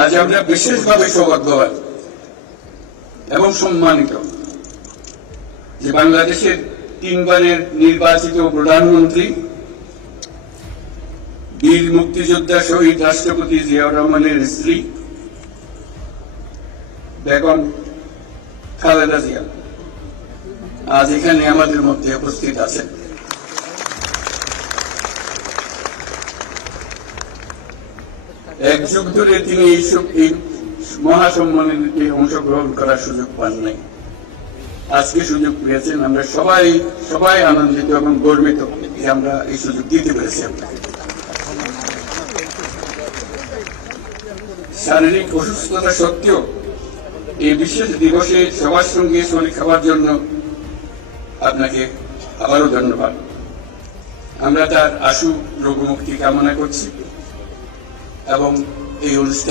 আজ আমরা বিশেষভাবে সৌভাগ্যবান এবং সম্মানিত যে বাংলাদেশের 3 বারের নির্বাচিত প্রধানমন্ত্রী বীর মুক্তিযোদ্ধা শহীদ রাষ্ট্রপতি জিয়াউর রহমানের স্ত্রী বেগম খালেদা জিয়া আজ এখানে আমাদের মধ্যে উপস্থিত আছেন। এক যুগ ধরে তিনি এই মহাসম্মেলনে অংশগ্রহণ করার সুযোগ পান নাই, আজকে সুযোগ পেয়েছেন। আমরা সবাই আনন্দিত এবং গর্বিত যে আমরা এই সুযোগ দিতে পেরেছি আপনাকে। শারীরিক অসুস্থতা সত্ত্বেও এই বিশেষ দিবসে সবার সঙ্গে শরীর খাওয়ার জন্য আপনাকে আবারও ধন্যবাদ। আমরা তার আশু রোগমুক্তি কামনা করছি এবং এই অনুষ্ঠান